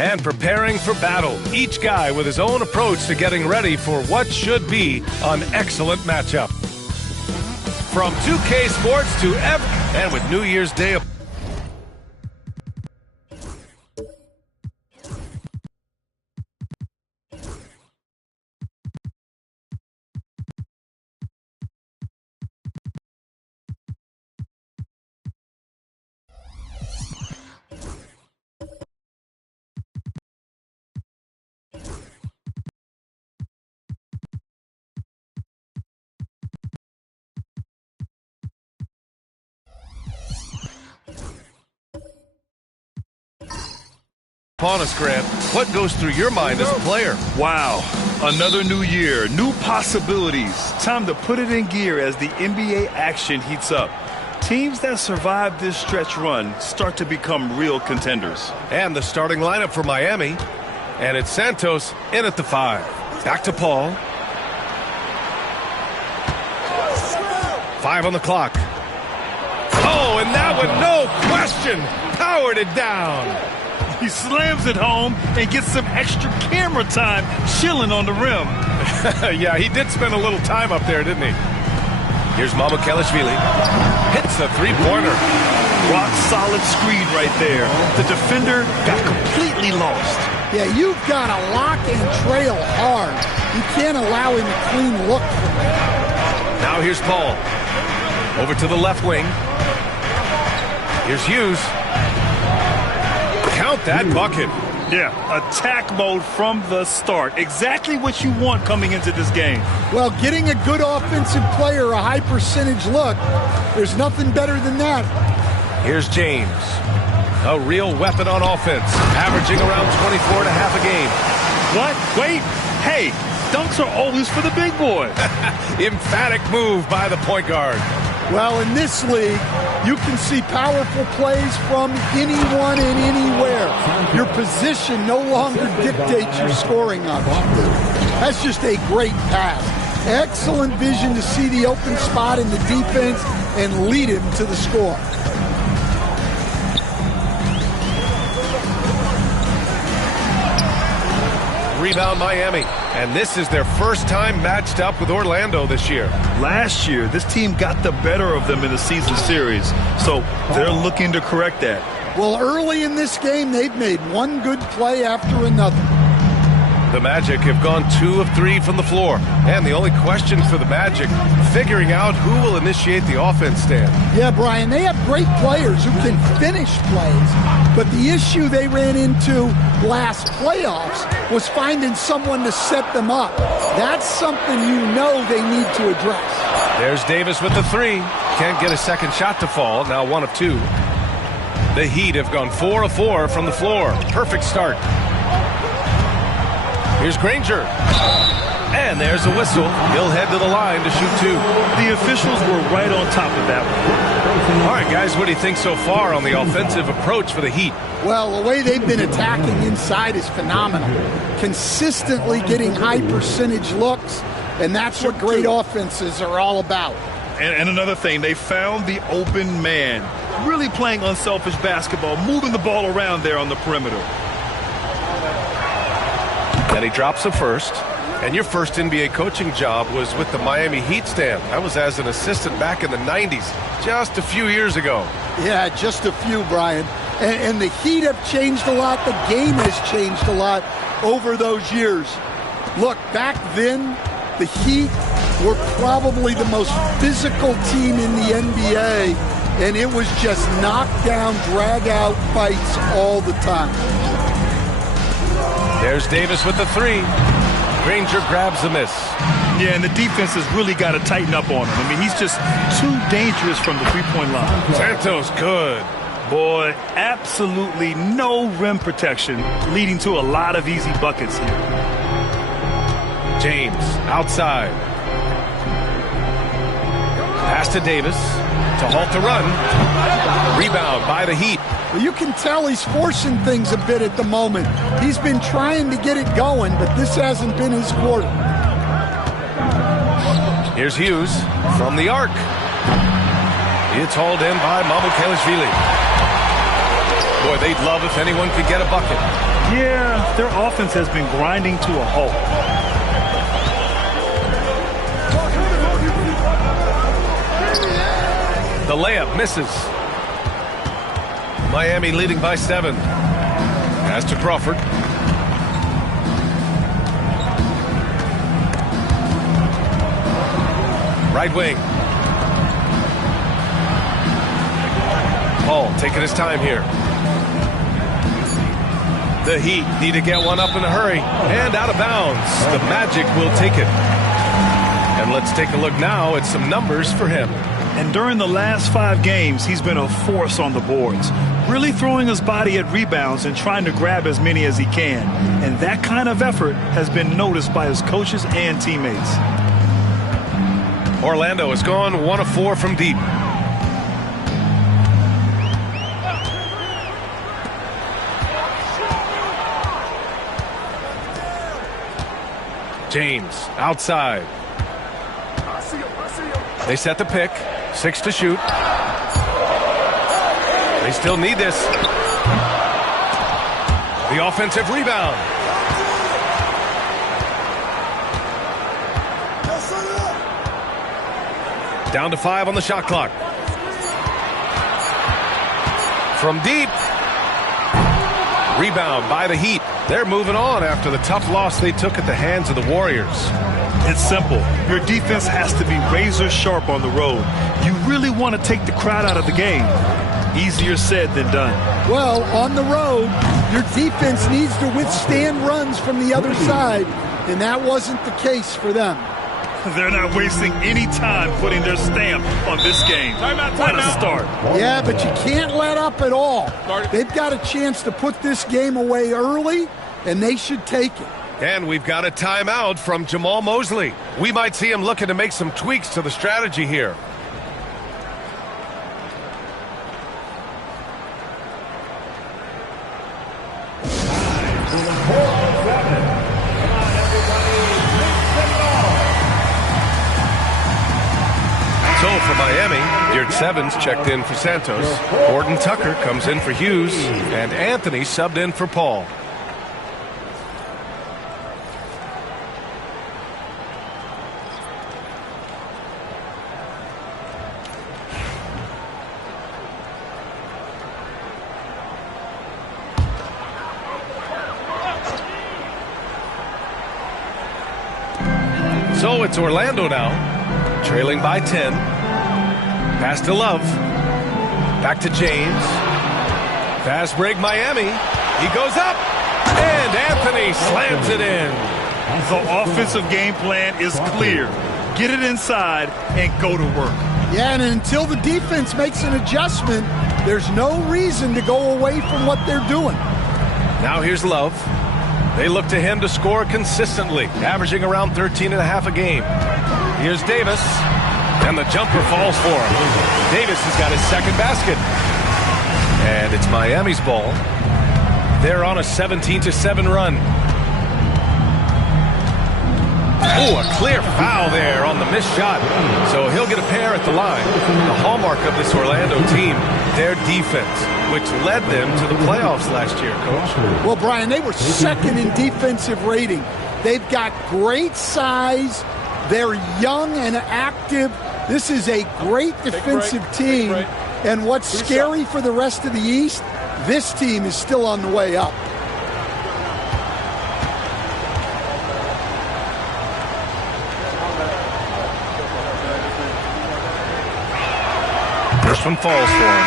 And preparing for battle, each guy with his own approach to getting ready for what should be an excellent matchup. From 2K Sports to and with New Year's Day. Upon us, Grant, what goes through your mind as a player? Wow, another new year, new possibilities. Time to put it in gear as the NBA action heats up. Teams that survive this stretch run start to become real contenders. And the starting lineup for Miami. And it's Santos in at the 5. Back to Paul. 5 on the clock. Oh, and that one, no question, powered it down. He slams it home and gets some extra camera time chilling on the rim. Yeah, he did spend a little time up there, didn't he? Here's Mamukelashvili. Hits a three-pointer. Rock solid screen right there. The defender got completely lost. Yeah, you've got to lock and trail hard. You can't allow him a clean look from there. Now here's Paul. Over to the left wing. Here's Hughes. Count that bucket. Yeah, attack mode from the start. Exactly what you want coming into this game. Well, getting a good offensive player a high percentage look, there's nothing better than that. Here's James. A real weapon on offense, averaging around 24 and a half a game. What? Wait. Hey, dunks are always for the big boy. Emphatic move by the point guard. Well, in this league, you can see powerful plays from anyone and anywhere. Your position no longer dictates your scoring option. That's just a great pass. Excellent vision to see the open spot in the defense and lead him to the score. Rebound Miami, and this is their first time matched up with Orlando this year. Last year, this team got the better of them in the season series, so they're looking to correct that. Well, early in this game, they've made one good play after another. The Magic have gone 2 of 3 from the floor, and the only question for the Magic, figuring out who will initiate the offense stand. Yeah, Brian, they have great players who can finish plays, but the issue they ran into last playoffs was finding someone to set them up. That's something you know they need to address. There's Davis with the 3. Can't get a second shot to fall, now 1 of 2. The Heat have gone 4 of 4 from the floor. Perfect start. Here's Granger. And there's a whistle. He'll head to the line to shoot 2. The officials were right on top of that one. All right, guys, what do you think so far on the offensive approach for the Heat? Well, the way they've been attacking inside is phenomenal. Consistently getting high percentage looks, and that's what great offenses are all about. And another thing, they found the open man. Really playing unselfish basketball, moving the ball around there on the perimeter. And he drops a first. And your first NBA coaching job was with the Miami Heat stand. That was as an assistant back in the 90s, just a few years ago. Yeah, just a few, Brian. And the Heat have changed a lot. The game has changed a lot over those years. Look, back then, the Heat were probably the most physical team in the NBA, and it was just knockdown, drag-out fights all the time. There's Davis with the 3. Granger grabs the miss. Yeah, and the defense has really got to tighten up on him. I mean, he's just too dangerous from the three-point line. Santos good. Boy, absolutely no rim protection, leading to a lot of easy buckets here. James outside. Pass to Davis to halt the run. Rebound by the Heat. Well, you can tell he's forcing things a bit at the moment. He's been trying to get it going, but this hasn't been his quarter. Here's Hughes from the arc. It's hauled in by Mamukelashvili. Boy, they'd love if anyone could get a bucket. Yeah, their offense has been grinding to a halt. The layup misses. Miami leading by 7. Pass to Crawford. Right wing. Paul taking his time here. The Heat need to get one up in a hurry. And out of bounds. The Magic will take it. And let's take a look now at some numbers for him. And during the last 5 games, he's been a force on the boards, really throwing his body at rebounds and trying to grab as many as he can. And that kind of effort has been noticed by his coaches and teammates. Orlando has gone 1 of 4 from deep. James outside. They set the pick. 6 to shoot. They still need this. The offensive rebound. Down to 5 on the shot clock. From deep. Rebound by the Heat. They're moving on after the tough loss they took at the hands of the Warriors. It's simple. Your defense has to be razor sharp on the road. You really want to take the crowd out of the game. Easier said than done. Well, on the road, your defense needs to withstand runs from the other side, and that wasn't the case for them. They're not wasting any time putting their stamp on this game. What a start. Yeah, but you can't let up at all. They've got a chance to put this game away early, and they should take it. And we've got a timeout from Jamal Mosley. We might see him looking to make some tweaks to the strategy here. So for Miami, Deert Evans checked in for Santos. Gordon Tucker comes in for Hughes. And Anthony subbed in for Paul. So it's Orlando now, trailing by 10. Pass to Love. Back to James. Fast break Miami. He goes up, and Anthony slams it in. The offensive game plan is clear. Get it inside and go to work. Yeah, and until the defense makes an adjustment, there's no reason to go away from what they're doing. Now here's Love. They look to him to score consistently, averaging around 13.5 a game. Here's Davis, and the jumper falls for him. Davis has got his second basket. And it's Miami's ball. They're on a 17-7 run. Oh, a clear foul there on the missed shot. So he'll get a pair at the line. The hallmark of this Orlando team, their defense, which led them to the playoffs last year, Coach. Well, Brian, they were second in defensive rating. They've got great size. They're young and active. This is a great defensive team. And what's scary for the rest of the East, this team is still on the way up. First one falls for him.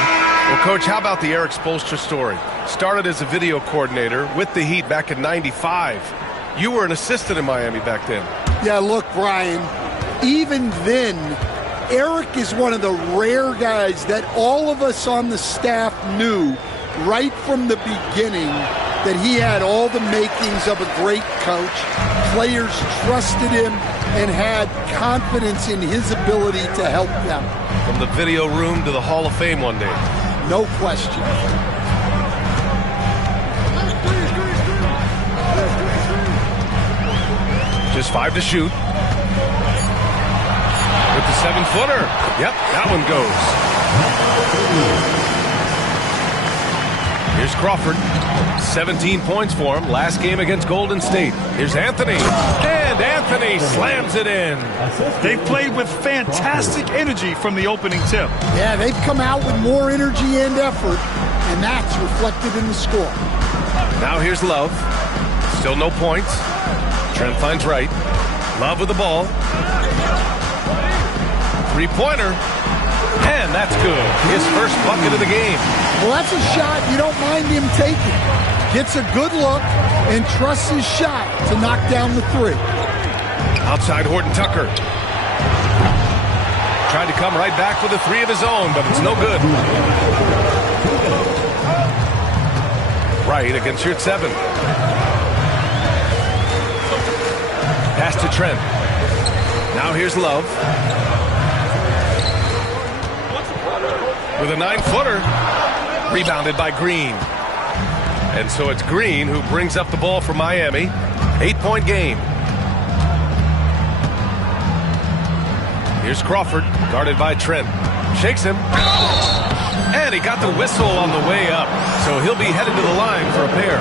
Well, Coach, how about the Eric Spoelstra story? Started as a video coordinator with the Heat back in '95. You were an assistant in Miami back then. Yeah, look, Brian, even then, Eric is one of the rare guys that all of us on the staff knew right from the beginning that he had all the makings of a great coach. Players trusted him and had confidence in his ability to help them. From the video room to the Hall of Fame one day. No question. Just 5 to shoot. With the 7-footer. Yep, that one goes. Here's Crawford. 17 points for him. Last game against Golden State. Here's Anthony. And Anthony slams it in. They've played with fantastic energy from the opening tip. Yeah, they've come out with more energy and effort, and that's reflected in the score. Now here's Love. Still no points. Trent finds Wright. Love with the ball. Three-pointer. And that's good. His first bucket of the game. Well, that's a shot you don't mind him taking. Gets a good look and trusts his shot to knock down the three. Outside Horton Tucker. Tried to come right back with a three of his own, but it's no good. Right against your 7. Pass to Trent. Now here's Love. With a 9-footer. Rebounded by Green. And so it's Green who brings up the ball for Miami. 8-point game. Here's Crawford, guarded by Trent. Shakes him. And he got the whistle on the way up. So he'll be headed to the line for a pair.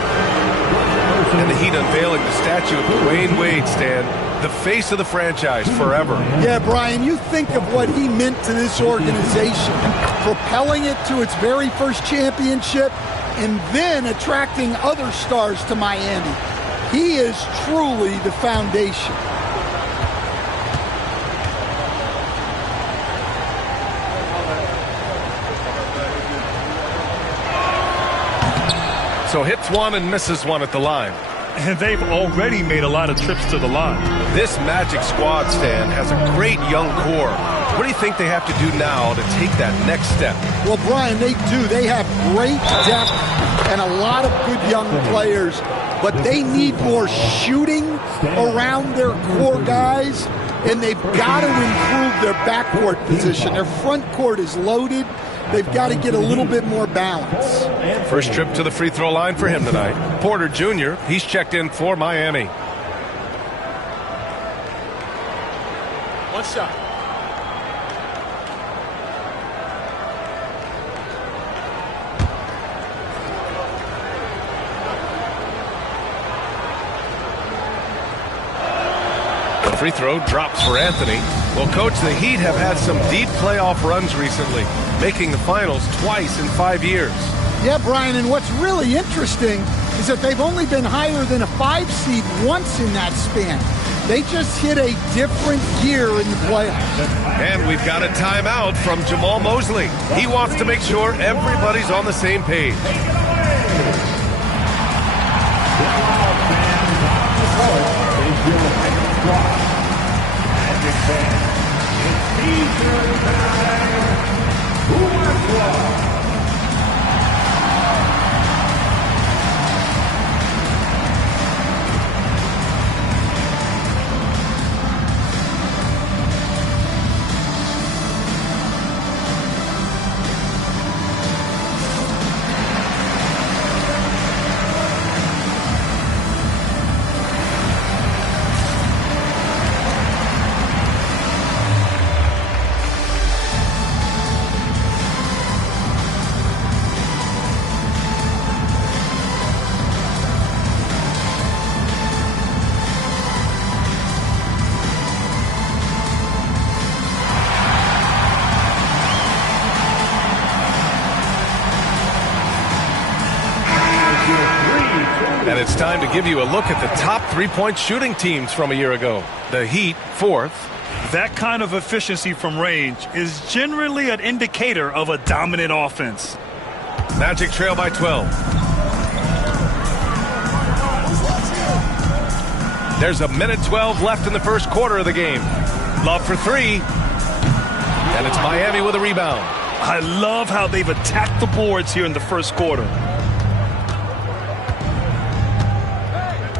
And the Heat unveiling the statue of Dwayne Wade, Stan, the face of the franchise forever. Yeah, Brian, you think of what he meant to this organization, propelling it to its very first championship and then attracting other stars to Miami. He is truly the foundation. So hits one and misses one at the line. And they've already made a lot of trips to the line. This Magic squad, Stan, has a great young core. What do you think they have to do now to take that next step? Well, Brian, they do. They have great depth and a lot of good young players, but they need more shooting around their core guys, and they've got to improve their backcourt position. Their front court is loaded. They've got to get a little bit more balance. First trip to the free throw line for him tonight. Porter Jr., he's checked in for Miami. One shot. Free throw drops for Anthony. Well, Coach, the Heat have had some deep playoff runs recently, making the finals twice in 5 years. Yeah, Brian, and what's really interesting is that they've only been higher than a 5 seed once in that span. They just hit a different gear in the playoffs. And we've got a timeout from Jamal Mosley. He wants to make sure everybody's on the same page. And it's time to give you a look at the top three-point shooting teams from a year ago. The Heat, 4th. That kind of efficiency from range is generally an indicator of a dominant offense. Magic trail by 12. There's a minute 12 left in the first quarter of the game. Love for 3. And it's Miami with a rebound. I love how they've attacked the boards here in the first quarter.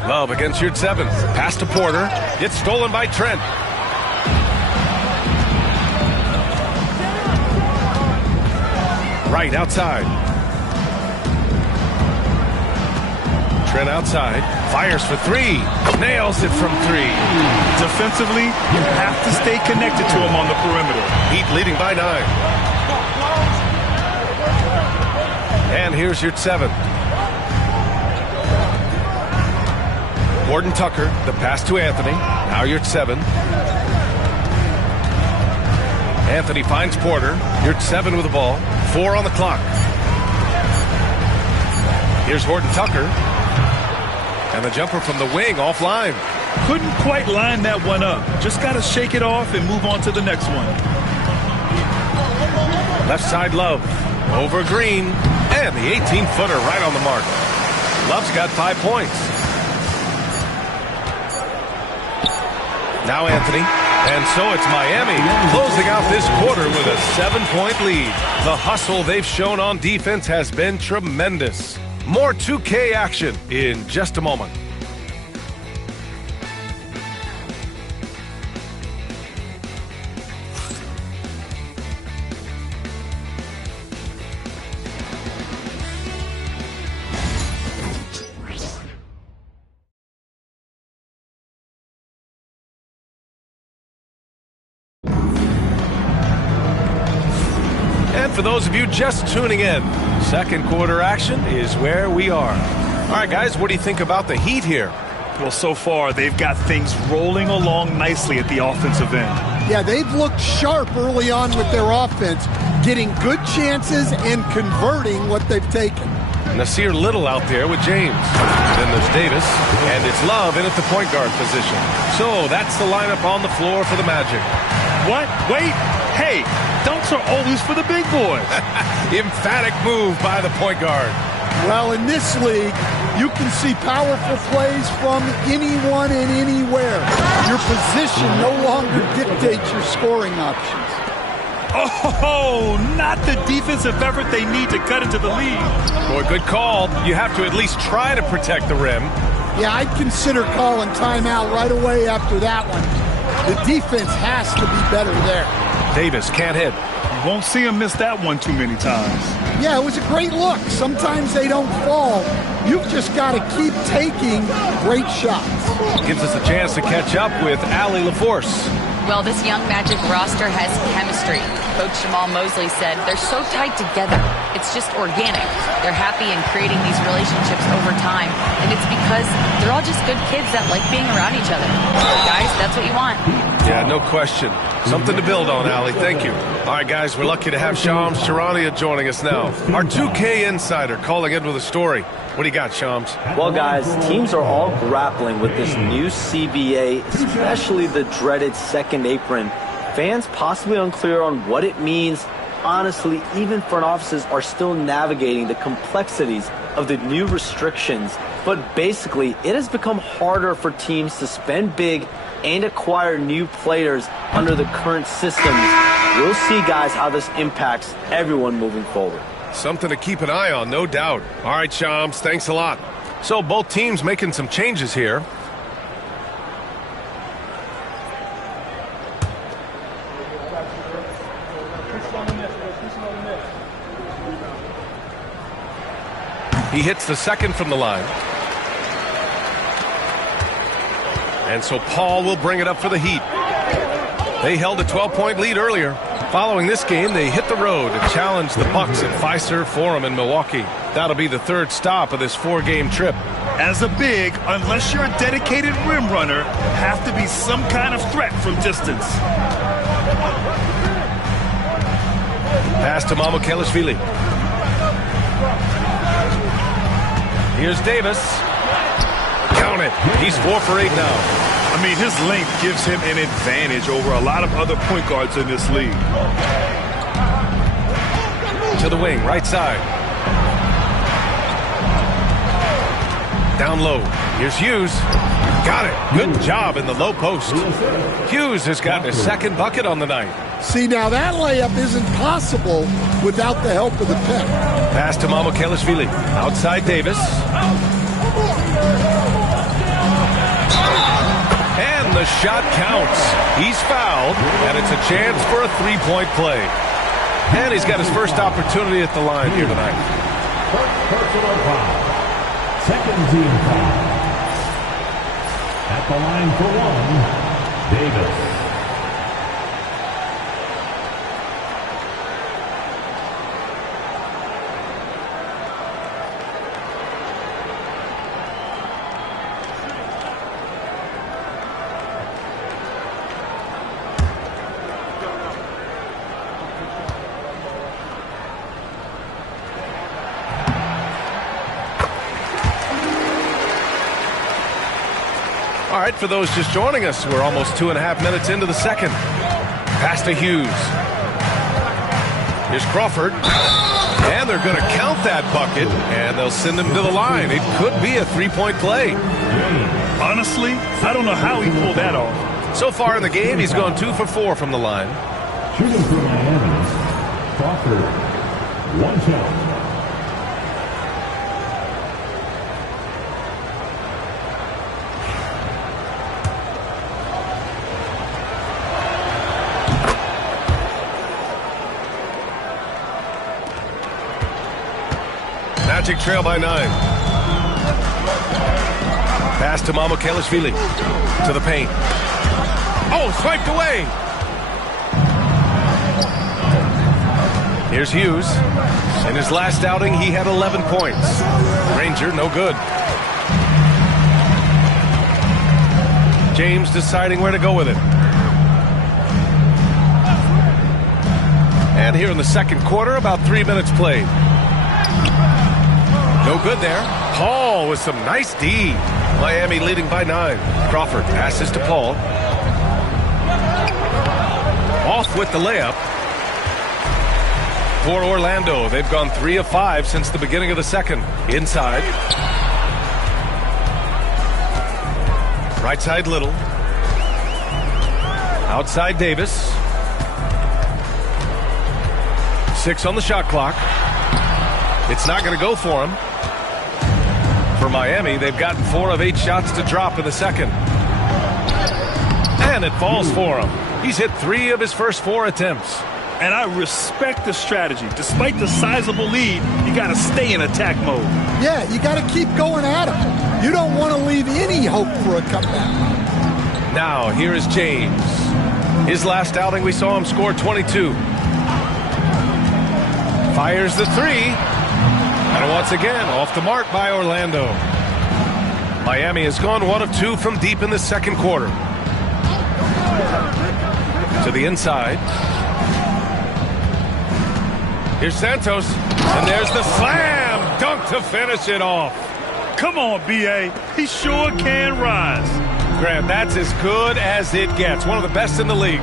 Love against your 7. Pass to Porter. Gets stolen by Trent. Right outside. Trent outside. Fires for 3. Nails it from 3. Defensively, you have to stay connected to him on the perimeter. Heat leading by 9. And here's your 7. Gordon Tucker, the pass to Anthony. Now your 7. Anthony finds Porter. Your 7 with the ball. 4 on the clock. Here's Horton Tucker. And the jumper from the wing offline. Couldn't quite line that one up. Just got to shake it off and move on to the next one. Left side Love. Over Green. And the 18-footer right on the mark. Love's got 5 points. Now Anthony. And so it's Miami closing out this quarter with a 7-point lead. The hustle they've shown on defense has been tremendous. More 2K action in just a moment. And for those of you just tuning in, second quarter action is where we are. All right, guys, what do you think about the Heat here? Well, so far, they've got things rolling along nicely at the offensive end. Yeah, they've looked sharp early on with their offense, getting good chances and converting what they've taken. Nasir Little out there with James. Then there's Davis, and it's Love in at the point guard position. So that's the lineup on the floor for the Magic. What? Wait. Hey, dunks are always for the big boys. Emphatic move by the point guard. Well, in this league, you can see powerful plays from anyone and anywhere. Your position no longer dictates your scoring options. Oh, not the defensive effort they need to cut into the lead. Boy, good call. You have to at least try to protect the rim. Yeah, I'd consider calling timeout right away after that one. The defense has to be better there. Davis can't hit. You won't see him miss that one too many times. Yeah, it was a great look. Sometimes they don't fall. You've just got to keep taking great shots. Gives us a chance to catch up with Allie LaForce. Well, this young Magic roster has chemistry. Coach Jamal Mosley said they're so tight together. It's just organic. They're happy in creating these relationships over time. And it's because they're all just good kids that like being around each other. Guys, that's what you want. Yeah, no question. Something to build on, Allie. Thank you. All right, guys, we're lucky to have Shams Charania joining us now. Our 2K insider calling in with a story. What do you got, Shams? Well, guys, teams are all grappling with this new CBA, especially the dreaded second apron. Fans possibly unclear on what it means. Honestly, even front offices are still navigating the complexities of the new restrictions. But basically, it has become harder for teams to spend big and acquire new players under the current systems. We'll see, guys, how this impacts everyone moving forward. Something to keep an eye on, no doubt. All right, Shams, thanks a lot. So both teams making some changes here. He hits the second from the line. And so Paul will bring it up for the Heat. They held a 12-point lead earlier. Following this game, they hit the road to challenge the Bucks at Fiserv Forum in Milwaukee. That'll be the third stop of this 4-game trip. As a big, unless you're a dedicated rim runner, have to be some kind of threat from distance. Pass to Mamukelashvili. Here's Davis. Count it. He's 4 for 8 now. I mean, his length gives him an advantage over a lot of other point guards in this league. To the wing, right side. Down low. Here's Hughes. Got it. Good job in the low post. Hughes has gotten his second bucket on the night. See, now that layup isn't possible without the help of the pick. Pass to Mamukelashvili. Outside Davis. And the shot counts. He's fouled, and it's a chance for a 3-point play. And he's got his first opportunity at the line here tonight. Personal foul. Second team foul. At the line for one, Davis. right, for those just joining us, we're almost 2.5 minutes into the second. Pass to Hughes. Here's Crawford. And they're going to count that bucket, and they'll send him to the line. It could be a three-point play. Honestly, I don't know how he pulled that off. So far in the game, he's gone 2 for 4 from the line. Shooting for Miami, Crawford, 1 count. Magic trail by 9. Pass to Mamukelashvili. To the paint. Oh, swiped away. Here's Hughes. In his last outing, he had 11 points. Ranger, no good. James deciding where to go with it. And here in the second quarter, about 3 minutes played. No good there. Paul with some nice D. Miami leading by 9. Crawford passes to Paul. Off with the layup. For Orlando, they've gone 3 of 5 since the beginning of the second. Inside. Right side Little. Outside Davis. 6 on the shot clock. It's not going to go for him. For Miami, they've gotten 4 of 8 shots to drop in the second. And it falls for him. He's hit 3 of his first 4 attempts. And I respect the strategy. Despite the sizable lead, you got to stay in attack mode. Yeah, you got to keep going at him. You don't want to leave any hope for a comeback. Now, here is James. His last outing, we saw him score 22. Fires the 3. And once again, off the mark by Orlando. Miami has gone 1 of 2 from deep in the second quarter. To the inside. Here's Santos. And there's the slam dunk to finish it off. Come on, B.A. He sure can rise. Grant, that's as good as it gets. One of the best in the league.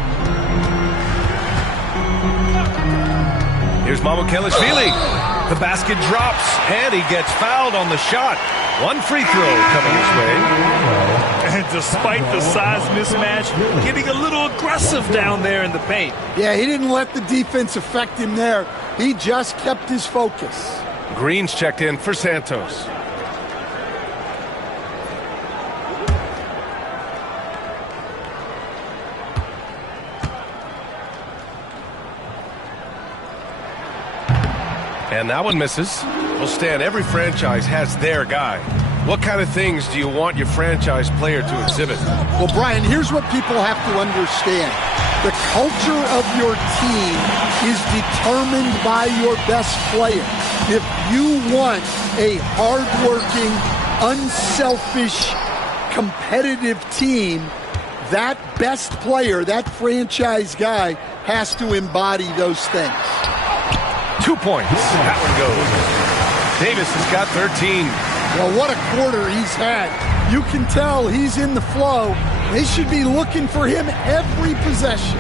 Here's Mamukelashvili. The basket drops, and he gets fouled on the shot. 1 free throw coming his way. And despite the size mismatch, getting a little aggressive down there in the paint. Yeah, he didn't let the defense affect him there. He just kept his focus. Green's checked in for Santos. And that one misses. Well, Stan, every franchise has their guy. What kind of things do you want your franchise player to exhibit? Well, Brian, here's what people have to understand. The culture of your team is determined by your best player. If you want a hardworking, unselfish, competitive team, that best player, that franchise guy, has to embody those things. 2 points. That one goes. Davis has got 13. Well, what a quarter he's had. You can tell he's in the flow. They should be looking for him every possession.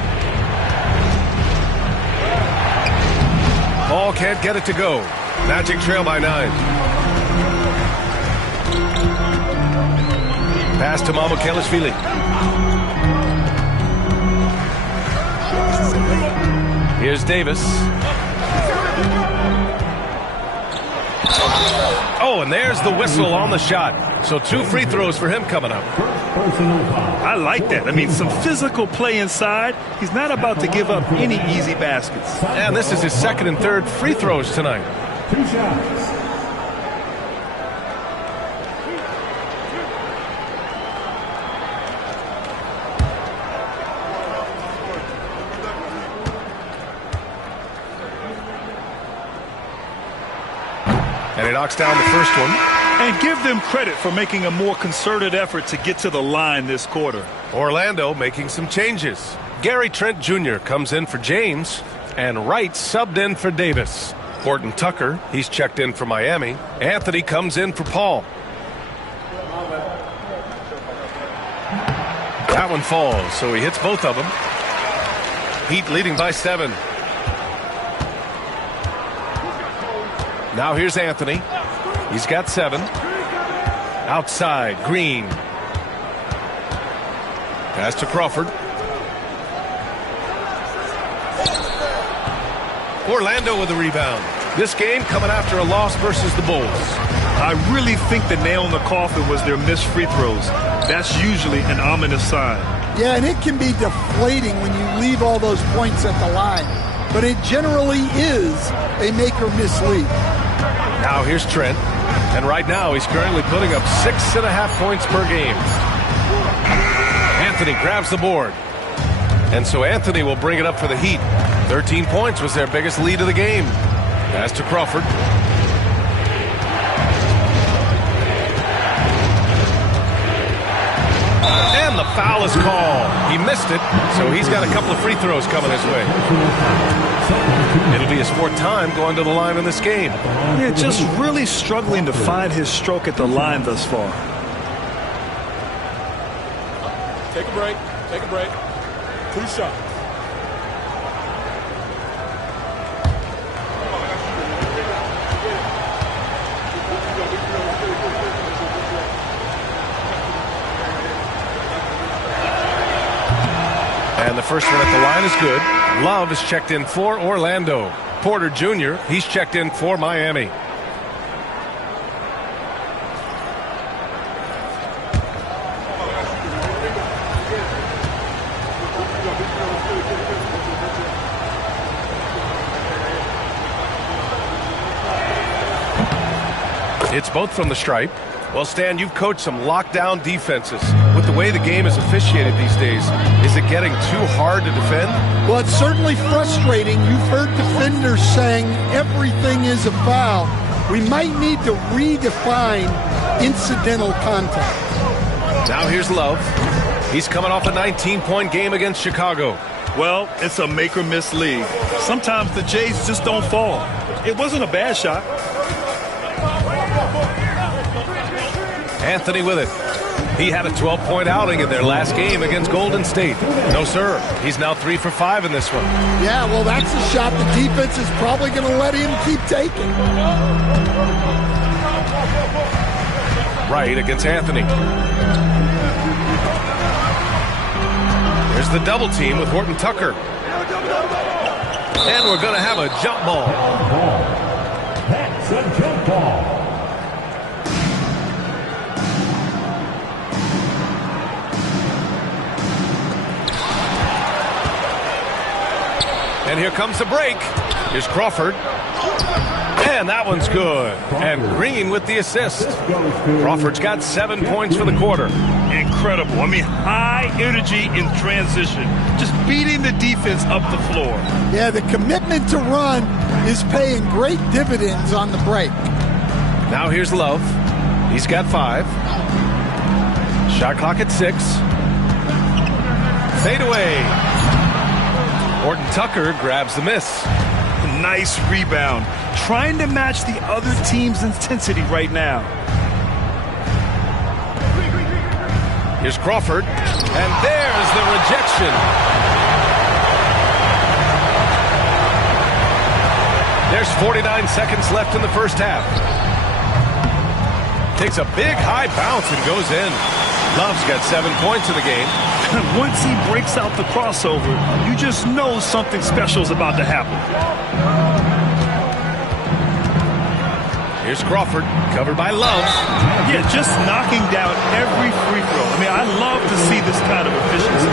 Ball can't get it to go. Magic trail by 9. Pass to Mamukelashvili. Here's Davis. Oh, and there's the whistle on the shot. So 2 free throws for him coming up. I like that. I mean, some physical play inside. He's not about to give up any easy baskets. And this is his second and third free throws tonight. 2 shots. And he knocks down the first one. And give them credit for making a more concerted effort to get to the line this quarter. Orlando making some changes. Gary Trent Jr. comes in for James, and Wright subbed in for Davis. Horton Tucker, he's checked in for Miami. Anthony comes in for Paul. That one falls, so he hits both of them. Heat leading by 7. Now here's Anthony. He's got 7. Outside, Green. Pass to Crawford. Orlando with the rebound. This game coming after a loss versus the Bulls. I really think the nail in the coffin was their missed free throws. That's usually an ominous sign. Yeah, and it can be deflating when you leave all those points at the line. But it generally is a make or miss lead. Now here's Trent. And right now he's currently putting up 6.5 points per game. Anthony grabs the board. And so Anthony will bring it up for the Heat. 13 points was their biggest lead of the game. Pass to Crawford. And the foul is called. He missed it, so he's got a couple of free throws coming his way. It'll be his 4th time going to the line in this game. Yeah, just really struggling to find his stroke at the line thus far. Take a break. Take a break. 2 shots. And the first one at the line is good. Love is checked in for Orlando. Porter Jr., he's checked in for Miami. It's both from the stripe. Well, Stan, you've coached some lockdown defenses. With the way the game is officiated these days, is it getting too hard to defend? Well, it's certainly frustrating. You've heard defenders saying everything is a foul. We might need to redefine incidental contact. Now here's Love. He's coming off a 19-point game against Chicago. Well, it's a make or miss league. Sometimes the Jays just don't fall. It wasn't a bad shot. Anthony with it. He had a 12-point outing in their last game against Golden State. No, sir. He's now 3 for 5 in this one. Yeah, well, that's a shot the defense is probably going to let him keep taking. Right against Anthony. There's the double team with Horton Tucker. And we're going to have a jump ball. That's a jump ball. And here comes the break. Here's Crawford. And that one's good. And Green with the assist. Crawford's got 7 points for the quarter. Incredible. I mean, high energy in transition. Just beating the defense up the floor. Yeah, the commitment to run is paying great dividends on the break. Now here's Love. He's got 5. Shot clock at 6. Fade away. Horton Tucker grabs the miss. Nice rebound. Trying to match the other team's intensity right now. Here's Crawford. And there's the rejection. There's 49 seconds left in the first half. Takes a big high bounce and goes in. Love's got 7 points in the game. Once he breaks out the crossover, you just know something special is about to happen. Here's Crawford, covered by Love. Yeah, just knocking down every free throw. I mean, I love to see this kind of efficiency.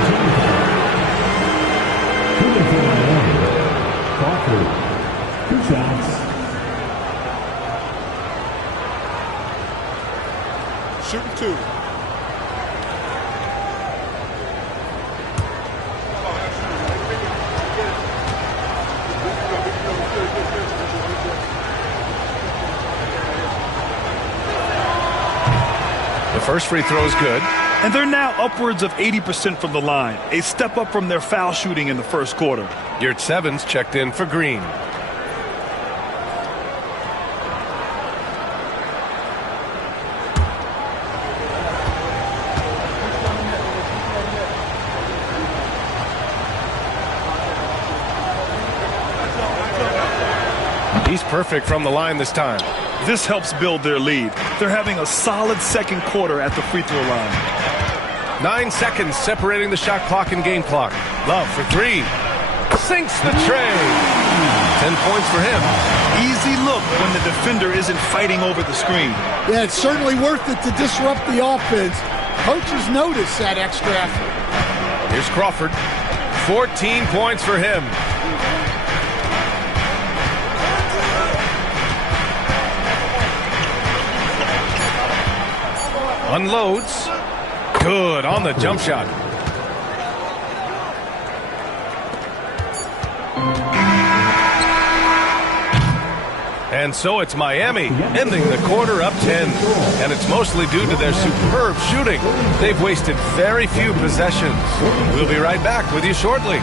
Crawford, 2 shots. Shooting 2. The first free throw is good. And they're now upwards of 80% from the line. A step up from their foul shooting in the first quarter. Yurt Sevens checked in for Green. perfect from the line this time. This helps build their lead. They're having a solid second quarter at the free throw line. 9 seconds separating the shot clock and game clock. Love for three. Sinks the tray. 10 points for him. Easy look when the defender isn't fighting over the screen. Yeah, it's certainly worth it to disrupt the offense. Coaches notice that extra effort. Here's Crawford. 14 points for him. Unloads. Good on the jump shot. And so it's Miami ending the quarter up 10. And it's mostly due to their superb shooting. They've wasted very few possessions. We'll be right back with you shortly.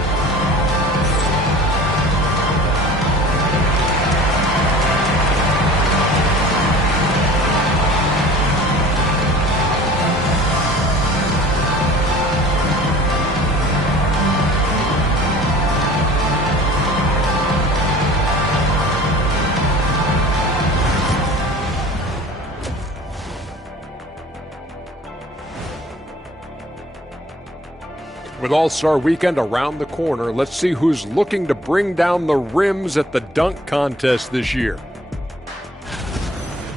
With All-Star Weekend around the corner, let's see who's looking to bring down the rims at the dunk contest this year.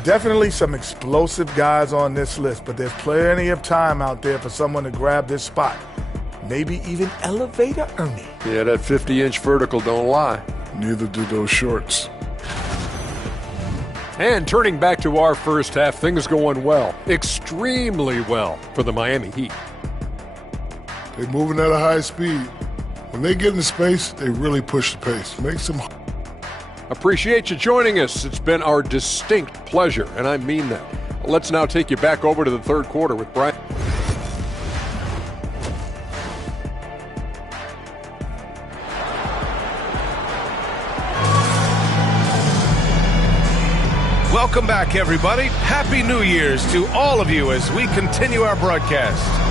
Definitely some explosive guys on this list, but there's plenty of time out there for someone to grab this spot. Maybe even Elevator Ernie. Yeah, that 50-inch vertical don't lie. Neither do those shorts. And turning back to our first half, things going well, extremely well for the Miami Heat. They're moving at a high speed. When they get into space, they really push the pace. Makes them. Appreciate you joining us. It's been our distinct pleasure, and I mean that. Let's now take you back over to the third quarter with Brian. Welcome back, everybody. Happy New Year's to all of you as we continue our broadcast.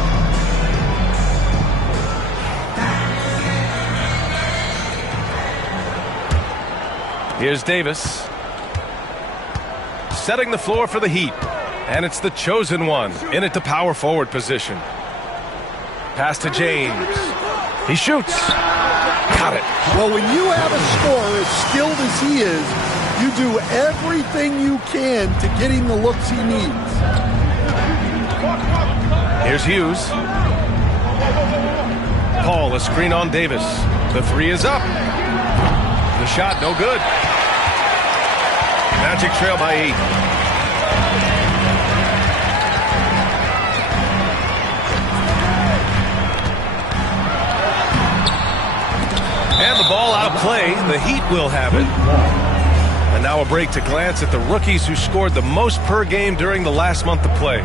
Here's Davis. Setting the floor for the Heat. And it's the chosen one in at the power forward position. Pass to James. He shoots. Got it. Well, when you have a scorer as skilled as he is, you do everything you can to get him the looks he needs. Here's Hughes. Paul, a screen on Davis. The three is up. The shot, no good. Magic trail by 8. And the ball out of play. The Heat will have it. And now a break to glance at the rookies who scored the most per game during the last month of play.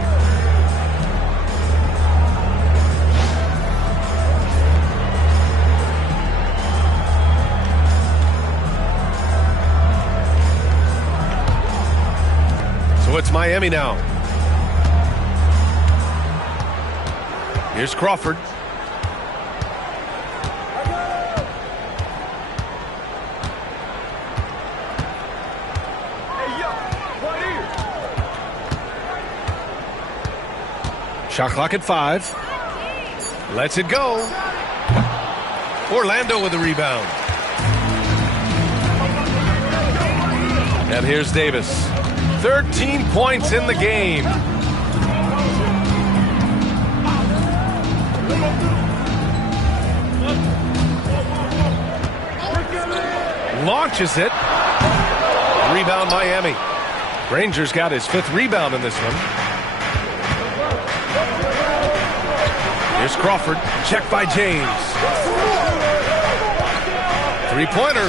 So it's Miami now. Here's Crawford. Shot clock at 5. Lets it go. Orlando with the rebound. And here's Davis. 13 points in the game. Launches it. Rebound Miami. Rangers got his 5th rebound in this one. Here's Crawford. Check by James. Three-pointer.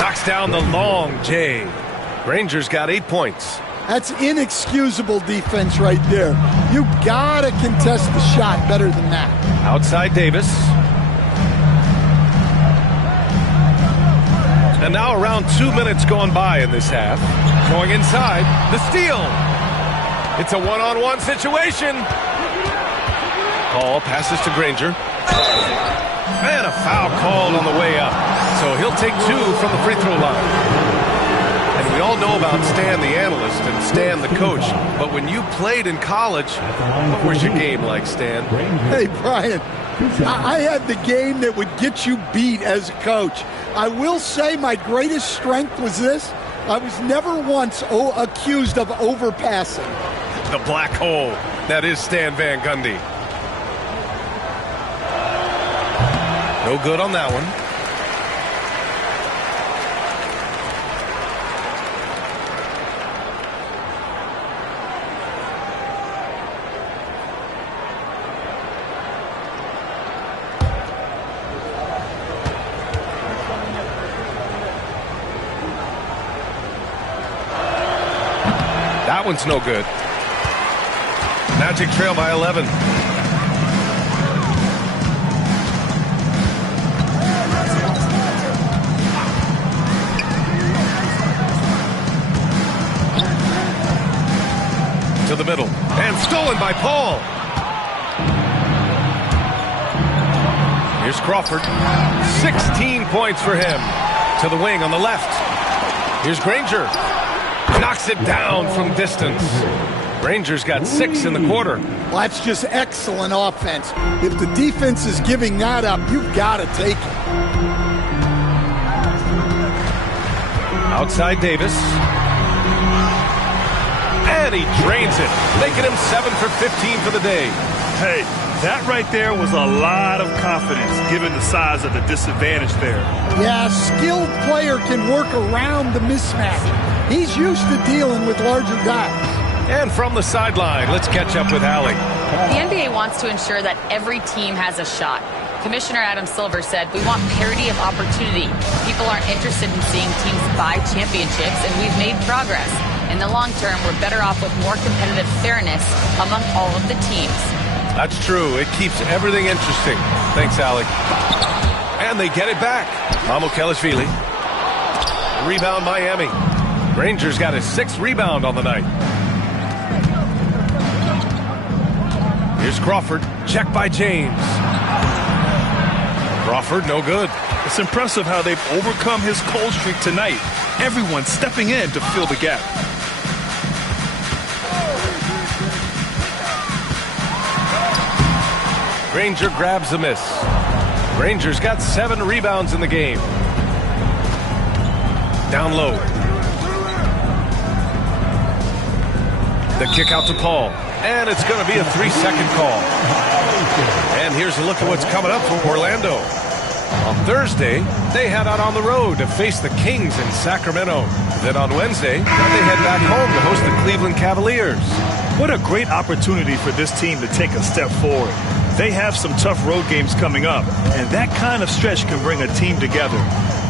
Knocks down the long J. Rangers got 8 points. That's inexcusable defense right there. You gotta contest the shot better than that. Outside Davis. And now around 2 minutes gone by in this half. Going inside. The steal. It's a one-on-one situation. Paul passes to Granger. And a foul called on the way up. So he'll take 2 from the free throw line. don't know about Stan the analyst and Stan the coach, but when you played in college, what was your game like, Stan? Hey, Brian, I had the game that would get you beat as a coach. I will say my greatest strength was this. I was never once accused of overpassing. The black hole. That is Stan Van Gundy. No good on that one. That one's no good. Magic trail by 11. To the middle. And stolen by Paul. Here's Crawford. 16 points for him. To the wing on the left. Here's Granger. Knocks it down from distance. Rangers got 6 in the quarter. Well, that's just excellent offense. If the defense is giving that up, you've got to take it. Outside Davis. And he drains it, making him 7 for 15 for the day. Hey, that right there was a lot of confidence given the size of the disadvantage there. Yeah, a skilled player can work around the mismatch. He's used to dealing with larger guys. And from the sideline, let's catch up with Allie. The NBA wants to ensure that every team has a shot. Commissioner Adam Silver said, "We want parity of opportunity. People aren't interested in seeing teams buy championships, and we've made progress. In the long term, we're better off with more competitive fairness among all of the teams." That's true. It keeps everything interesting. Thanks, Allie. And they get it back. Mamukelashvili. Rebound Miami. Rangers got his 6th rebound on the night. Here's Crawford. Check by James. Crawford, no good. It's impressive how they've overcome his cold streak tonight. Everyone stepping in to fill the gap. Granger grabs the miss. Rangers got 7 rebounds in the game. Down low. The kick out to Paul. And it's going to be a 3-second call. And here's a look at what's coming up for Orlando. On Thursday, they head out on the road to face the Kings in Sacramento. Then on Wednesday, they head back home to host the Cleveland Cavaliers. What a great opportunity for this team to take a step forward. They have some tough road games coming up, and that kind of stretch can bring a team together.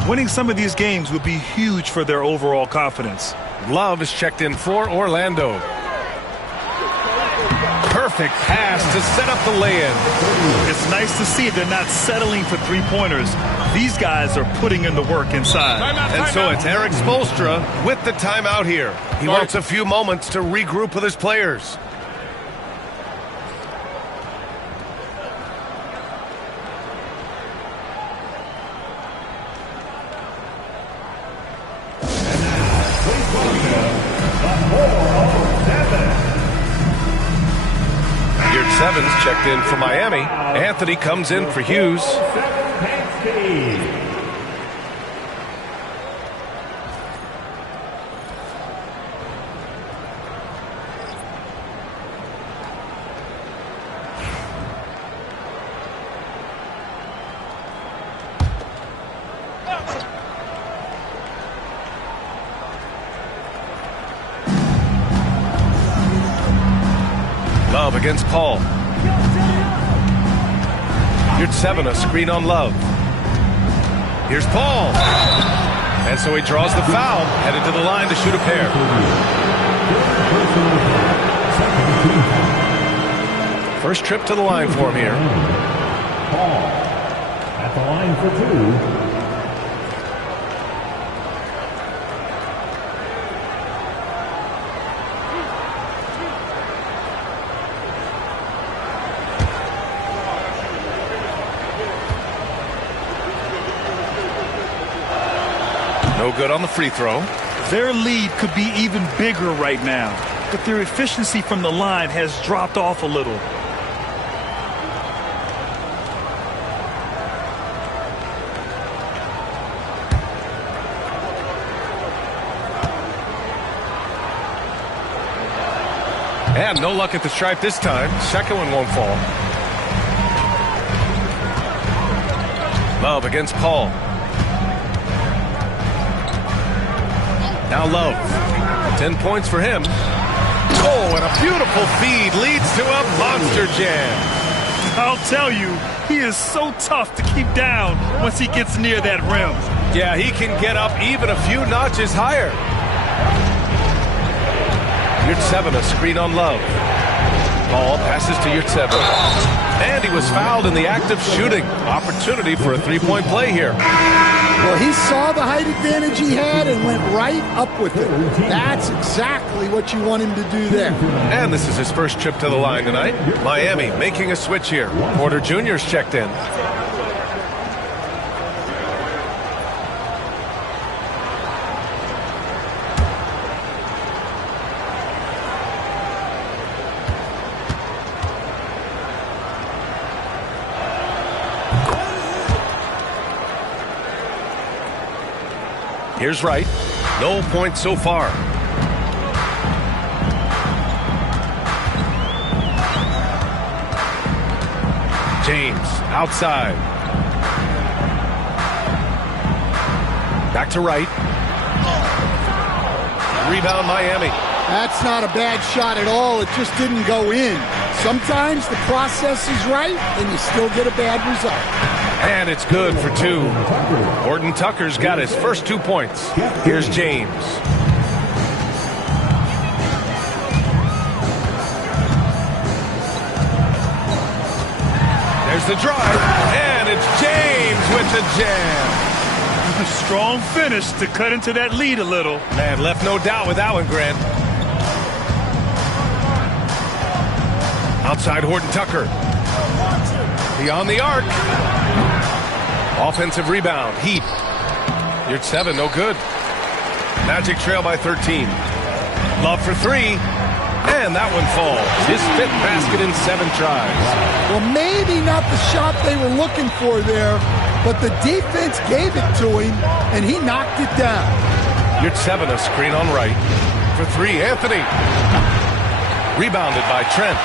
Winning some of these games would be huge for their overall confidence. Love is checked in for Orlando. Perfect pass to set up the lay-in. It's nice to see they're not settling for three-pointers. These guys are putting in the work inside. And so it's Eric Spoelstra with the timeout here. He wants a few moments to regroup with his players. Sevens checked in for Miami. Anthony comes in for Hughes. Love against Paul. Here's 7, a screen on Love. Here's Paul. And so he draws the foul, headed to the line to shoot a pair. First trip to the line for him here. Paul at the line for 2. No good on the free throw. Their lead could be even bigger right now, but their efficiency from the line has dropped off a little. And no luck at the stripe this time. Second one won't fall. Love against Paul. Now Love. 10 points for him. Oh, and a beautiful feed leads to a monster jam. I'll tell you, he is so tough to keep down once he gets near that rim. Yeah, he can get up even a few notches higher. Yurtseven, a screen on Love. Paul passes to Yurtseven. And he was fouled in the act of shooting. Opportunity for a three-point play here. Well, he saw the height advantage he had and went right up with it. That's exactly what you want him to do there. And this is his first trip to the line tonight. Miami making a switch here. Porter Jr.'s checked in. Here's Wright. No points so far. James outside. Back to Wright. Rebound Miami. That's not a bad shot at all. It just didn't go in. Sometimes the process is right and you still get a bad result. And it's good for two. Horton Tucker's got his first 2 points. Here's James. There's the drive, and it's James with the jam. A strong finish to cut into that lead a little. Man, left no doubt with that one, Grant. Outside Horton Tucker. Beyond the arc. Offensive rebound. Heat. Yurtseven, no good. Magic trail by 13. Love for three. And that one falls. His fifth basket in 7 tries. Well, maybe not the shot they were looking for there, but the defense gave it to him, and he knocked it down. Yurtseven, a screen on Wright. For three, Anthony. Rebounded by Trent.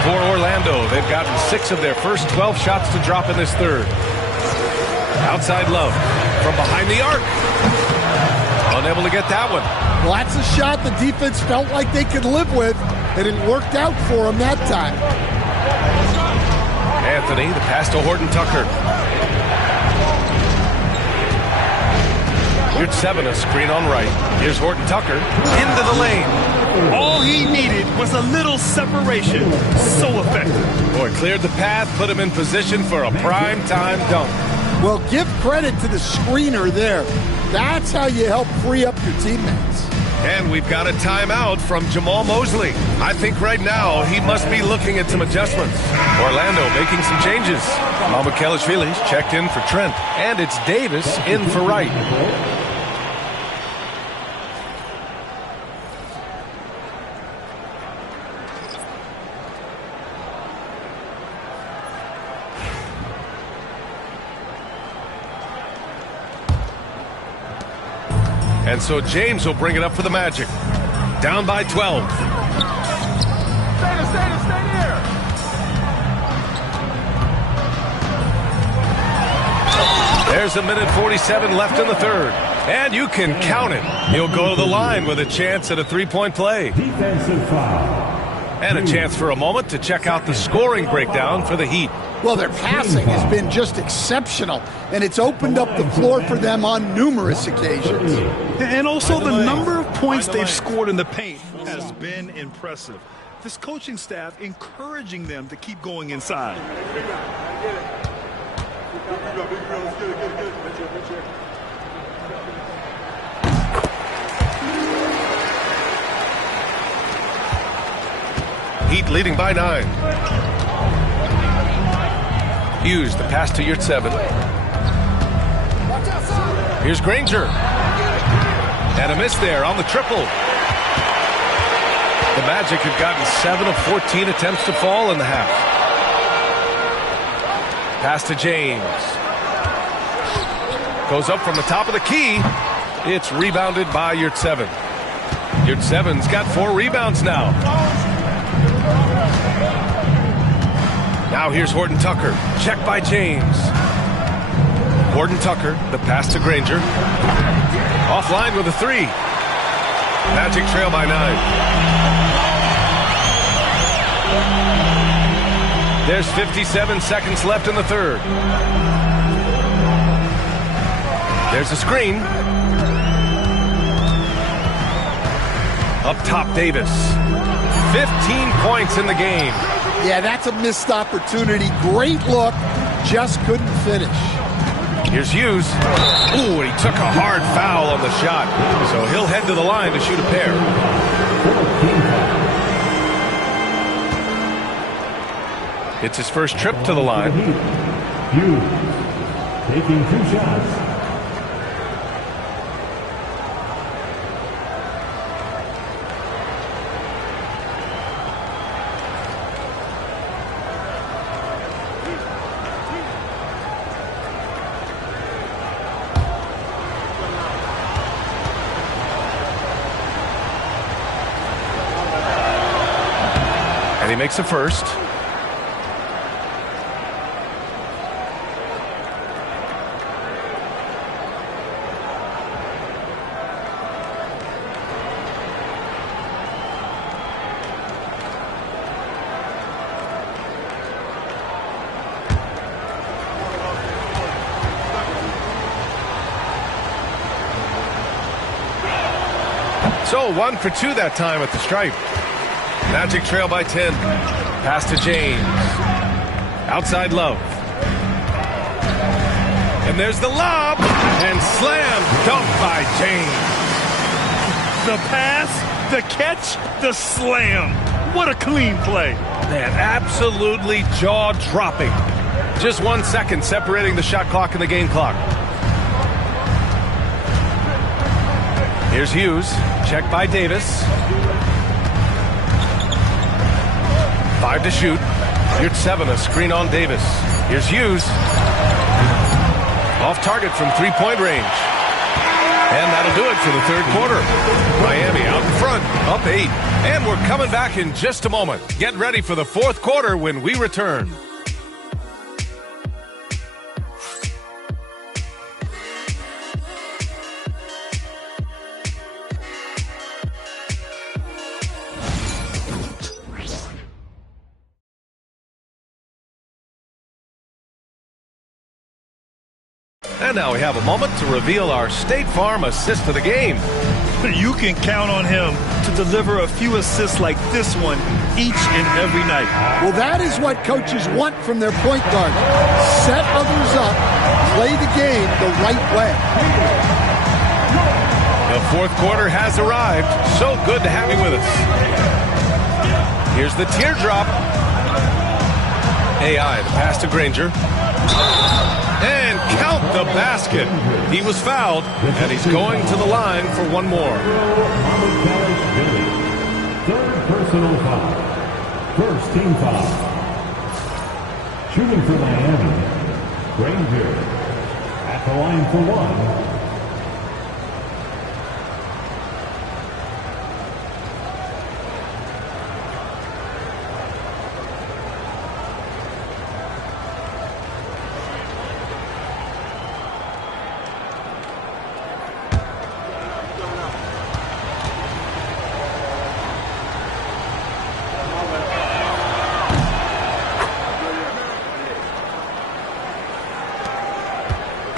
For Orlando, they've gotten 6 of their first 12 shots to drop in this third. Outside Love from behind the arc. Unable to get that one. Well, that's a shot the defense felt like they could live with, and it worked out for them that time. Anthony, the pass to Horton Tucker. Yurtseven, a screen on Wright. Here's Horton Tucker into the lane. All he needed was a little separation. So effective. Boy, cleared the path, put him in position for a prime-time dunk. Well, give credit to the screener there. That's how you help free up your teammates. And we've got a timeout from Jamal Mosley. I think right now he must be looking at some adjustments. Orlando making some changes. Mamukelashvili's checked in for Trent. And it's Davis in for Wright. And so James will bring it up for the Magic. Down by 12. Stay there. There's a minute 47 left in the third. And you can count it. He'll go to the line with a chance at a three-point play. Defensive foul. And a chance for a moment to check out the scoring breakdown for the Heat. Well, their passing has been just exceptional, and it's opened up the floor for them on numerous occasions. And also the number of points they've scored in the paint has been impressive. This coaching staff encouraging them to keep going inside. Heat leading by 9. Hughes, the pass to Yurtseven. Here's Granger. And a miss there on the triple. The Magic have gotten 7 of 14 attempts to fall in the half. Pass to James. Goes up from the top of the key. It's rebounded by Yurtseven. Yurtseven's got 4 rebounds now. Now here's Horton Tucker. Check by James. Horton Tucker, the pass to Granger. Offline with a 3. Magic trail by 9. There's 57 seconds left in the third. There's a screen. Up top, Davis. 15 points in the game. Yeah, that's a missed opportunity. Great look, just couldn't finish. Here's Hughes. Ooh, and he took a hard foul on the shot. So he'll head to the line to shoot a pair. It's his first trip to the line. Hughes taking 2 shots. He makes a first. So 1 for 2 that time at the stripe. Magic trail by 10. Pass to James. Outside Love. And there's the lob. And slam dunk by James. The pass, the catch, the slam. What a clean play. Man, absolutely jaw-dropping. Just 1 second separating the shot clock and the game clock. Here's Hughes. Check by Davis. 5 to shoot. Yurtseven, a screen on Davis. Here's Hughes. Off target from 3-point range. And that'll do it for the third quarter. Miami out in front, up 8. And we're coming back in just a moment. Get ready for the fourth quarter when we return. And now we have a moment to reveal our State Farm assist of the game. You can count on him to deliver a few assists like this one each and every night. Well, that is what coaches want from their point guard. Set others up, play the game the right way. The fourth quarter has arrived. So good to have you with us. Here's the teardrop. AI, the pass to Granger. And count the basket. He was fouled, and he's going to the line for one more. Third personal foul. First team foul. Shooting for Miami, Granger at the line for 1.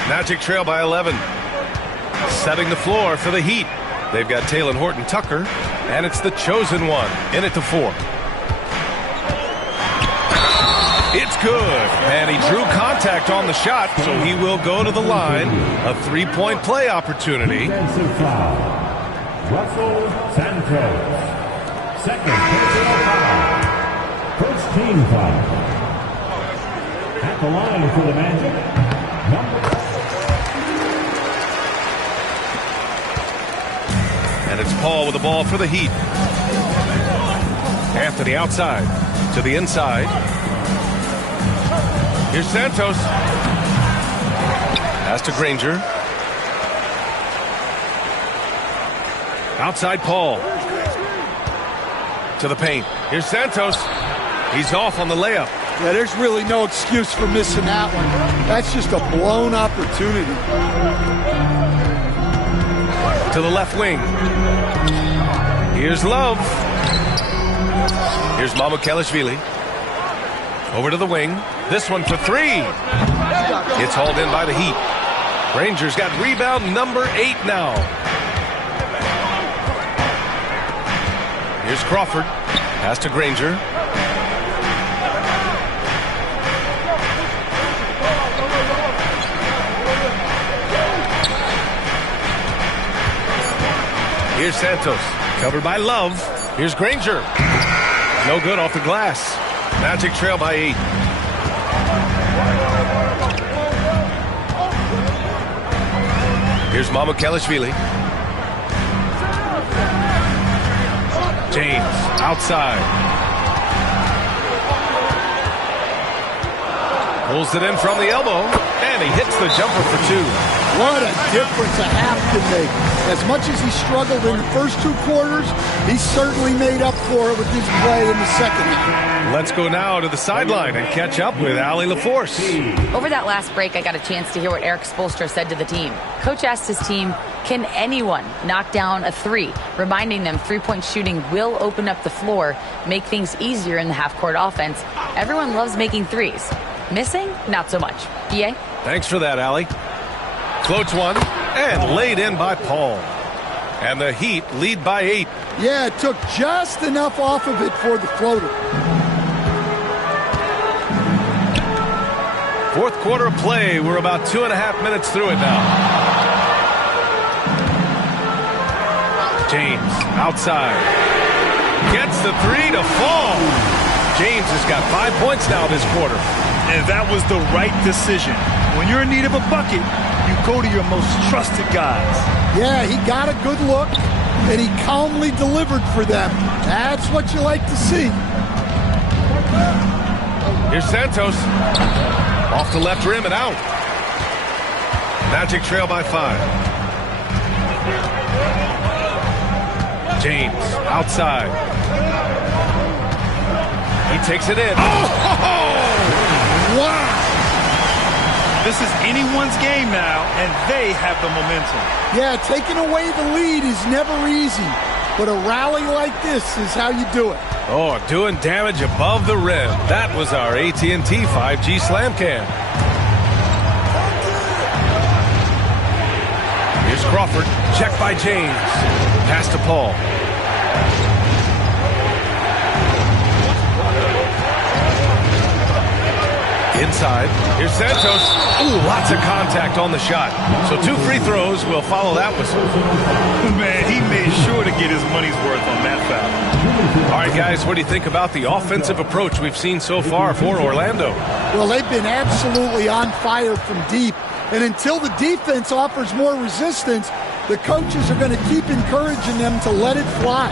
Magic trail by 11. Setting the floor for the Heat. They've got Talen Horton Tucker, and it's the chosen one in it to 4. It's good, and he drew contact on the shot, so he will go to the line. A 3-point play opportunity. Defensive foul. Russell Santos. Second personal foul. First team foul. At the line for the Magic, number And it's Paul with the ball for the Heat. Anthony outside to the inside. Here's Santos. Pass to Granger. Outside Paul. To the paint. Here's Santos. He's off on the layup. Yeah, there's really no excuse for missing that one. That's just a blown opportunity. To the left wing. Here's Love. Here's Mamukelashvili. Over to the wing. This one for three. It's hauled in by the Heat. Rangers got rebound number 8 now. Here's Crawford. Pass to Granger. Here's Santos. Covered by Love. Here's Granger. No good off the glass. Magic trail by 8. Here's Mamukelashvili. James outside. Pulls it in from the elbow. And he hits the jumper for 2. What a difference a half can make. As much as he struggled in the first 2 quarters, he certainly made up for it with his play in the second half. Let's go now to the sideline and catch up with Allie LaForce. Over that last break, I got a chance to hear what Eric Spoelstra said to the team. Coach asked his team, can anyone knock down a 3? Reminding them three-point shooting will open up the floor, make things easier in the half-court offense. Everyone loves making threes. Missing? Not so much. EA? Thanks for that, Allie. Floats one and laid in by Paul. And the Heat lead by 8. Yeah, it took just enough off of it for the floater. Fourth quarter of play. We're about 2.5 minutes through it now. James outside. Gets the 3 to fall. James has got 5 points now this quarter. And that was the right decision. When you're in need of a bucket, you go to your most trusted guys. Yeah, he got a good look, and he calmly delivered for them. That's what you like to see. Here's Santos. Off the left rim and out. Magic trail by 5. James outside. He takes it in. Oh! Wow! This is anyone's game now, and they have the momentum. Yeah, taking away the lead is never easy, but a rally like this is how you do it. Oh, doing damage above the rim. That was our AT&T 5G Slam Cam. Here's Crawford. Checked by James. Pass to Paul. Inside. Here's Santos. Ooh, lots of contact on the shot. So 2 free throws will follow that whistle. Man, he made sure to get his money's worth on that foul. All right, guys, what do you think about the offensive approach we've seen so far for Orlando? Well, they've been absolutely on fire from deep. And until the defense offers more resistance, the coaches are going to keep encouraging them to let it fly.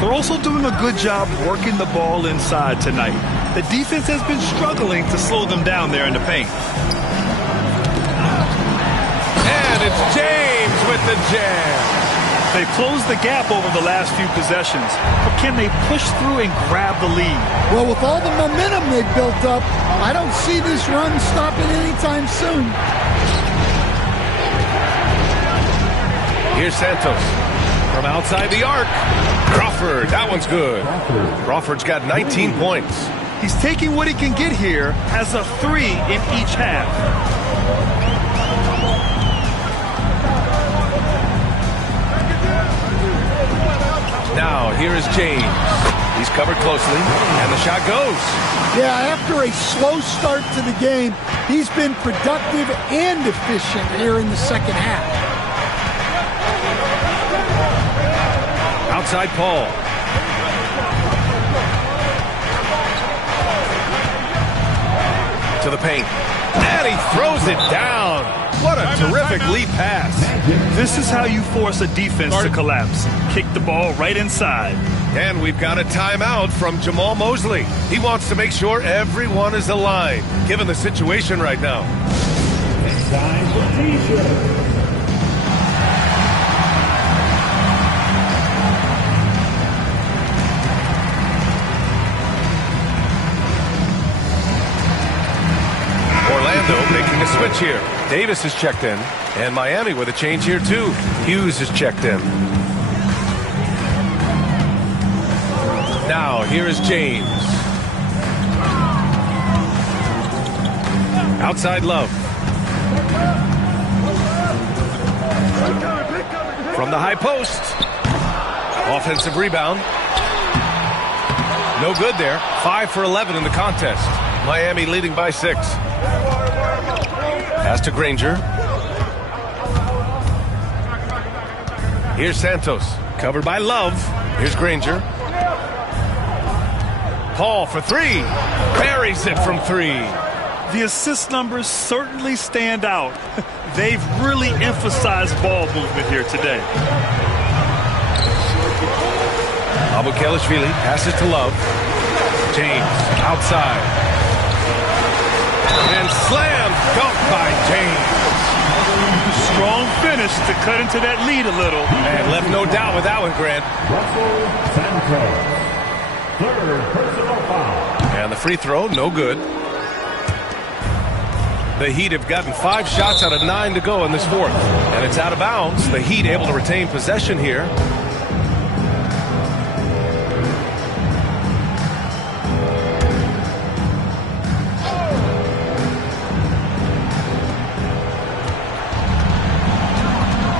They're also doing a good job working the ball inside tonight. The defense has been struggling to slow them down there in the paint. And it's James with the jam. They've closed the gap over the last few possessions, but can they push through and grab the lead? Well, with all the momentum they've built up, I don't see this run stopping anytime soon. Here's Santos from outside the arc. Crawford, that one's good. Crawford's got 19 points. He's taking what he can get here as a 3 in each half. Now, here is James. He's covered closely, and the shot goes. Yeah, after a slow start to the game, he's been productive and efficient here in the second half. Outside Paul. To the paint. And he throws it down. What a terrific lead pass. This is how you force a defense to collapse. Kick the ball right inside. And we've got a timeout from Jamal Mosley. He wants to make sure everyone is aligned, given the situation right now. It's time for T-shirt. Orlando making a switch here. Davis is checked in, and Miami with a change here too. Hughes is checked in. Now here is James. Outside Love. From the high post. Offensive rebound. No good there. 5 for 11 in the contest. Miami leading by 6. Pass to Granger. Here's Santos. Covered by Love. Here's Granger. Paul for 3. Buries it from 3. The assist numbers certainly stand out. They've really emphasized ball movement here today. Abukelashvili passes to Love. James outside. And slam dunk by James. Strong finish to cut into that lead a little. And left no doubt with that one, Grant. Russell Santos. Third personal foul. And the free throw, no good. The Heat have gotten 5 shots out of 9 to go in this fourth. And it's out of bounds. The Heat able to retain possession here.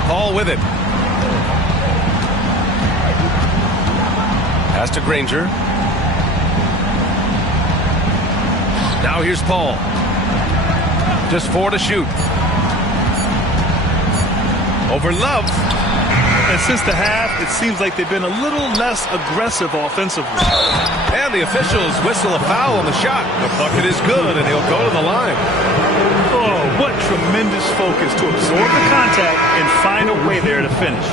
Paul with it. Pass to Granger. Now here's Paul. Just 4 to shoot. Over Love. And since the half, it seems like they've been a little less aggressive offensively. And the officials whistle a foul on the shot. The bucket is good, and he'll go to the line. Oh, what tremendous focus to absorb the contact and find a way there to finish.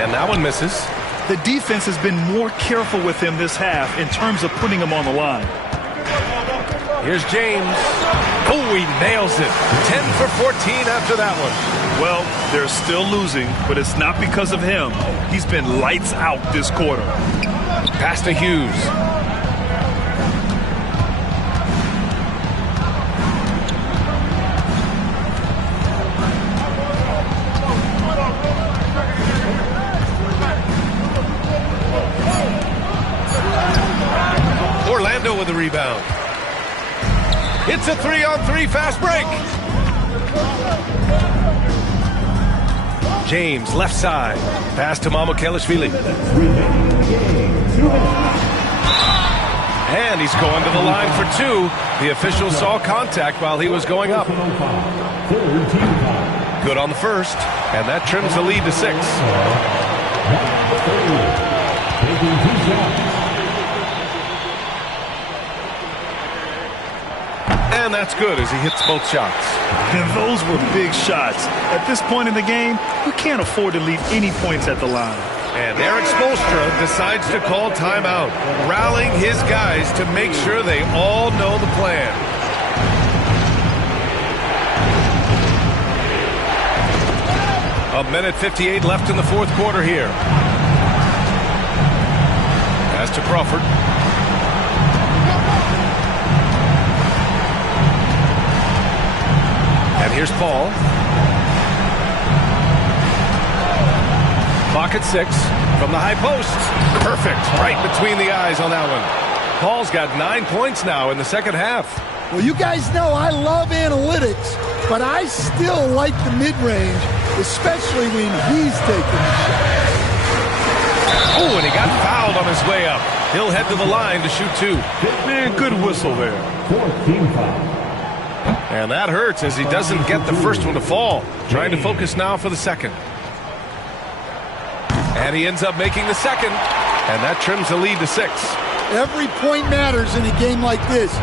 And that one misses. The defense has been more careful with him this half in terms of putting him on the line. Here's James. Oh, he nails it. 10 for 14 after that one. Well, they're still losing, but it's not because of him. He's been lights out this quarter. Pass to Hughes. Orlando with the rebound. It's a 3-on-3 fast break. James left side. Pass to Mamukelashvili. And he's going to the line for 2. The official saw contact while he was going up. Good on the first. And that trims the lead to 6. And that's good as he hits both shots. And those were big shots. At this point in the game, you can't afford to leave any points at the line. And Eric Spoelstra decides to call timeout, rallying his guys to make sure they all know the plan. A minute 58 left in the fourth quarter here. Pass to Crawford. And here's Paul. Clock at 6 from the high post. Perfect. Right between the eyes on that one. Paul's got 9 points now in the second half. Well, you guys know I love analytics, but I still like the mid-range, especially when he's taking the shot. Oh, and he got fouled on his way up. He'll head to the line to shoot 2. Man, good whistle there. 14 foul. And that hurts as he doesn't get the first one to fall. Trying to focus now for the second. And he ends up making the second. And that trims the lead to 6. Every point matters in a game like this.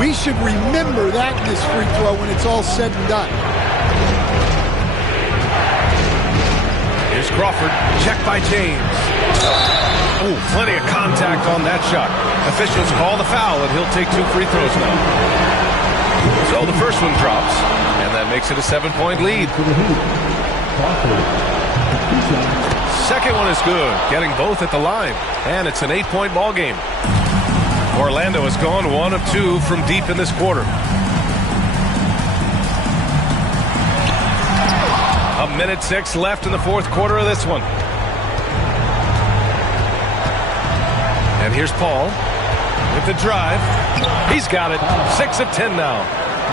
We should remember that in this free throw when it's all said and done. Here's Crawford, checked by James. Oh, plenty of contact on that shot. Officials call the foul, and he'll take 2 free throws now. So the first one drops, and that makes it a 7-point lead. Second one is good, getting both at the line, and it's an 8-point ball game. Orlando has gone 1 of 2 from deep in this quarter. A minute 6 left in the fourth quarter of this one. And here's Paul with the drive. He's got it. 6 of 10 now.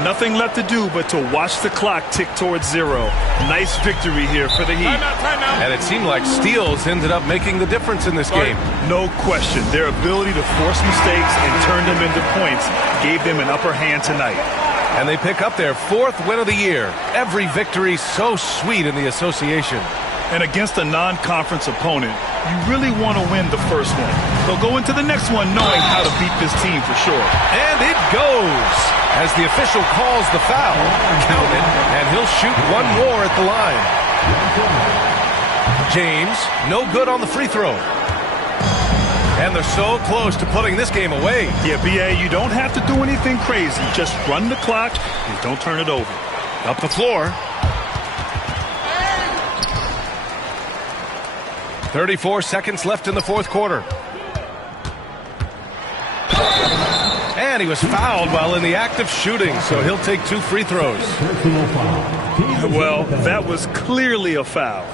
Nothing left to do but to watch the clock tick towards 0. Nice victory here for the Heat. Timeout. And it seemed like steals ended up making the difference in this game. No question. Their ability to force mistakes and turn them into points gave them an upper hand tonight. And they pick up their 4th win of the year. Every victory so sweet in the association. And against a non-conference opponent, you really want to win the first one. So go into the next one knowing how to beat this team for sure. And it goes as the official calls the foul. Count it, and he'll shoot one more at the line. James, no good on the free throw. And they're so close to putting this game away. Yeah, BA, you don't have to do anything crazy. Just run the clock and don't turn it over. Up the floor. 34 seconds left in the fourth quarter. And he was fouled while in the act of shooting, so he'll take 2 free throws. Well, that was clearly a foul.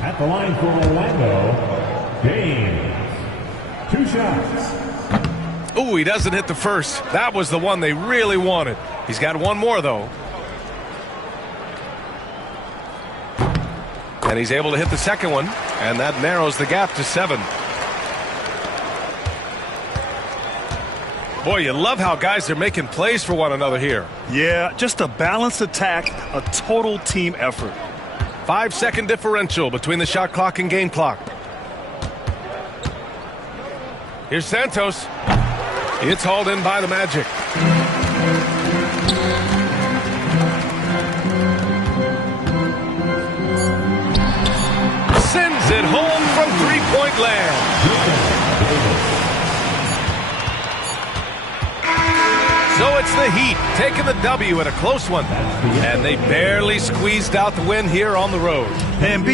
At the line for Orlando, James. 2 shots. Oh, he doesn't hit the first. That was the one they really wanted. He's got one more, though. And he's able to hit the second one, and that narrows the gap to 7. Boy, you love how guys are making plays for one another here. Yeah, just a balanced attack, a total team effort. 5-second differential between the shot clock and game clock. Here's Santos. It's hauled in by the Magic. Sends it home from 3-point land. So it's the Heat taking the W in a close one. And they barely squeezed out the win here on the road. And